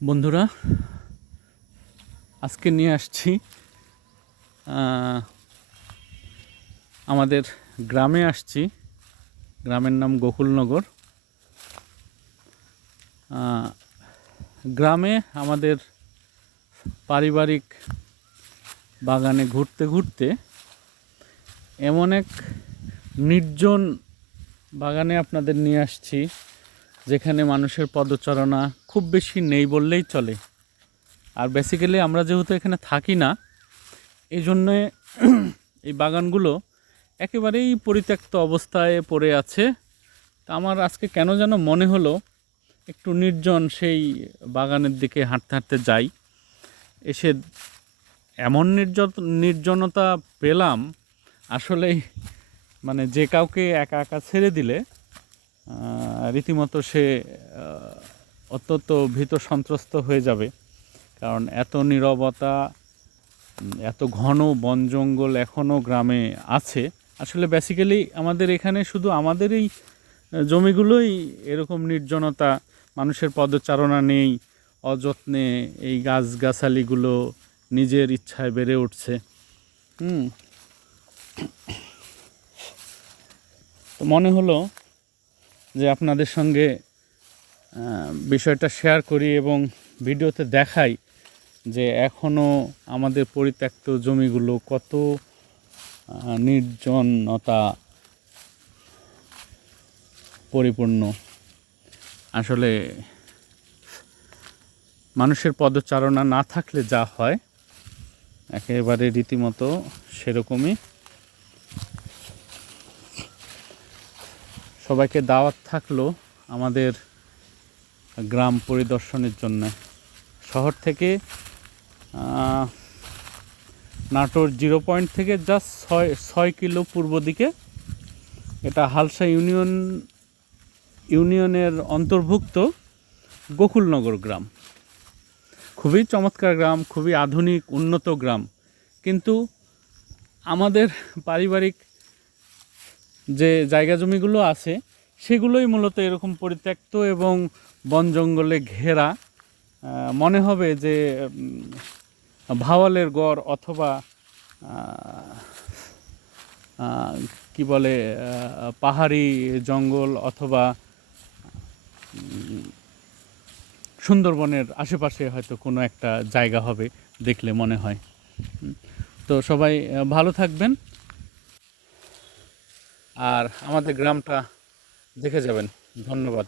বন্ধুরা, আজকে নিয়ে আসছি আমাদের গ্রামে আসছি। গ্রামের নাম গোকুলনগর। গ্রামে আমাদের পারিবারিক বাগানে ঘুরতে ঘুরতে এমন এক নির্জন বাগানে আপনাদের নিয়ে আসছি, যেখানে মানুষের পদচারণা খুব বেশি নেই বললেই চলে। আর বেসিক্যালি আমরা যেহেতু এখানে থাকি না, এই জন্যে এই বাগানগুলো একেবারেই পরিত্যক্ত অবস্থায় পড়ে আছে। তা আমার আজকে কেন যেন মনে হলো একটু নির্জন সেই বাগানের দিকে হাঁটতে হাঁটতে যাই। এসে এমন নির্জনতা পেলাম, আসলেই মানে যে কাউকে একা একা ছেড়ে দিলে রীতিমতো সে অত্যন্ত ভীত সন্ত্রস্ত হয়ে যাবে। কারণ এত নীরবতা, এত ঘন বন জঙ্গল এখনও গ্রামে আছে। আসলে বেসিক্যালি আমাদের এখানে শুধু আমাদের এই জমিগুলোই এরকম নির্জনতা, মানুষের পদচারণা নেই, অযত্নে এই গাছগাছালিগুলো নিজের ইচ্ছায় বেড়ে উঠছে। তো মনে হলো যে আপনাদের সঙ্গে বিষয়টা শেয়ার করি এবং ভিডিওতে দেখাই যে এখনও আমাদের পরিত্যক্ত জমিগুলো কত নির্জনতা পরিপূর্ণ। আসলে মানুষের পদচারণা না থাকলে যা হয় একেবারে রীতিমতো সেরকমই। সবাইকে দাওয়াত থাকলো আমাদের গ্রাম পরিদর্শনের জন্য। শহর থেকে নাটোর 0 পয়েন্ট থেকে জাস্ট 6 কিলো পূর্ব দিকে, এটা হালসা ইউনিয়নের অন্তর্ভুক্ত গোকুলনগর গ্রাম। খুবই চমৎকার গ্রাম, খুবই আধুনিক উন্নত গ্রাম। কিন্তু আমাদের পারিবারিক যে জায়গা জমিগুলো আছে সেগুলোই মূলত এরকম পরিত্যক্ত এবং বন জঙ্গলে ঘেরা। মনে হবে যে ভাওয়ালের গড় অথবা কি বলে পাহাড়ি জঙ্গল অথবা সুন্দরবনের আশেপাশে হয়তো কোনো একটা জায়গা হবে দেখলে মনে হয়। তো সবাই ভালো থাকবেন আর আমাদের গ্রামটা দেখে যাবেন। ধন্যবাদ।